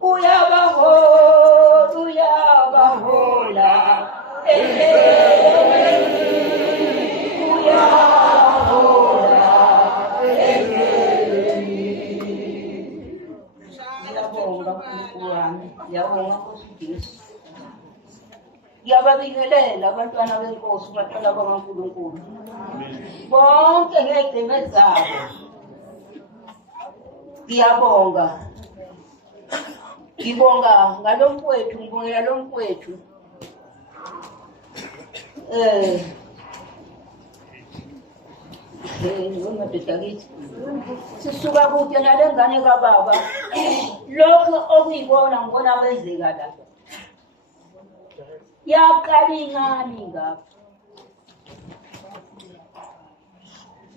uyabahola ngiyabonga Nkosi Jesu. Ngiyababingelela abantwana benkosi bahlala bakaNkulunkulu bonke ngegceme zabo. Ngiyabonga ngalo mfowethu, ngibongela lo mfowethu sisuka kude nale ngane kababa. Lokho okuyibona ngibona kwenzeka la yaqala ingane ngapha.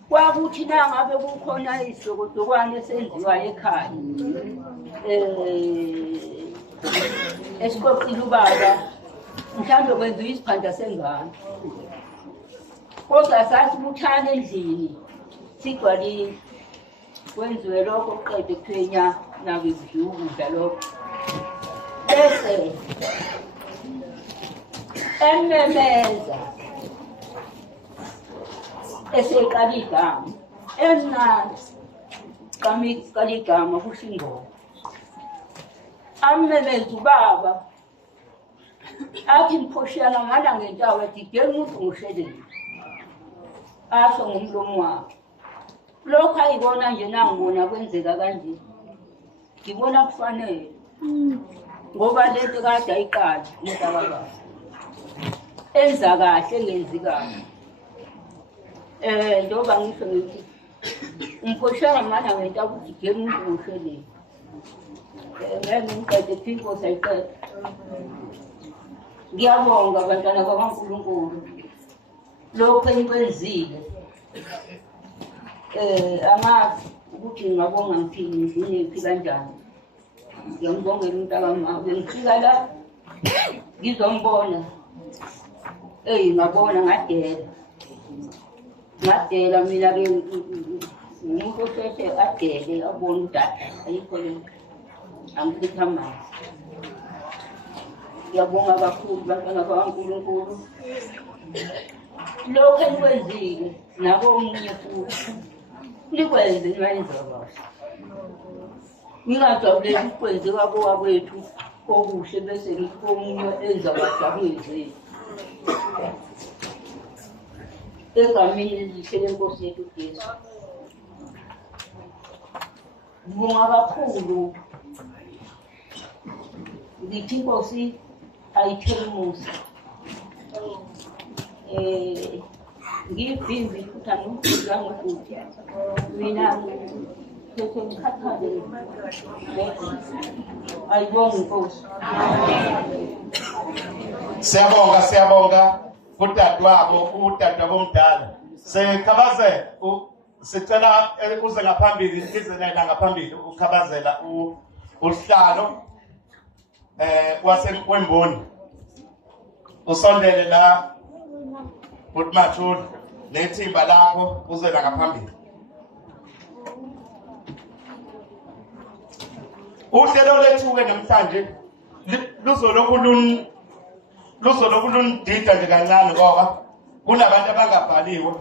Kwakuthi nangabe kukhona isigodokwane esenziwayo ekhaya esiqoqile ubaba mhlawumbe kwenziwa isiphanda sengane, kodwa sathi buthane endlini sigcwalile kwenziwe lokho kuqede kuthwenya nabe kudliwa ukudla lokho bese ememeza eseqala igama emnandi qala igama kusho ingoma amemeza ubaba athi mphoshana ngala ngentawo ethi ngeke umuntu ngoshelele asho ngomlomo wakhe. Lokho ayibona nje nangibona kwenzeka kanje ngibona kufanele ngoba lento kade ayiqala umntakababa enza kahle engenzi kahle. Njengoba ngisho ngithi umphoshana ngala ngentawo ukuthi ngeke umuntu ngoshelele ngeke ngiqede inkosi ayiqede. Ngiyabonga abantwana bakaNkulunkulu lokho enikwenzile. Amazi ukuthi ngingabonga ngithini ngiphi kanjani. Ngiyambongela umntakama ngifika la ngizombona ngabona ngadela mina ke umuntu osheshe adele abone udada ayikho le angikhipha amanzi. Ngiyabonga kakhulu bantwana bakaNkulunkulu lokho enikwenzile nabo omunye futhi nikwenze niwenza kahle. Ngingajabuleli ukwenzeka kowakwethu okuhle bese ngithi komunye enza kahle akuyenzeki. Egameni elihle leNkosi yethu Jesu ngibonga kakhulu. Ngithi inkosi ayithele umusa ngibhimbi futhi angimfuzanga futhi mina ngithethe ngikhathale. Ayibonge inkosi. Siyabonga udadewabo bomdala. Sekhabazela sicela uze ngaphambili ize naye ngaphambili ukhabazela uhlalo waseMkwemboni usondele la uTmathula nethimba lakho uze la ngaphambili. Uhlelo lethu-ke namhlanje luzolokhu lunidida nje kancane ngoba kunabantu abangabhaliwe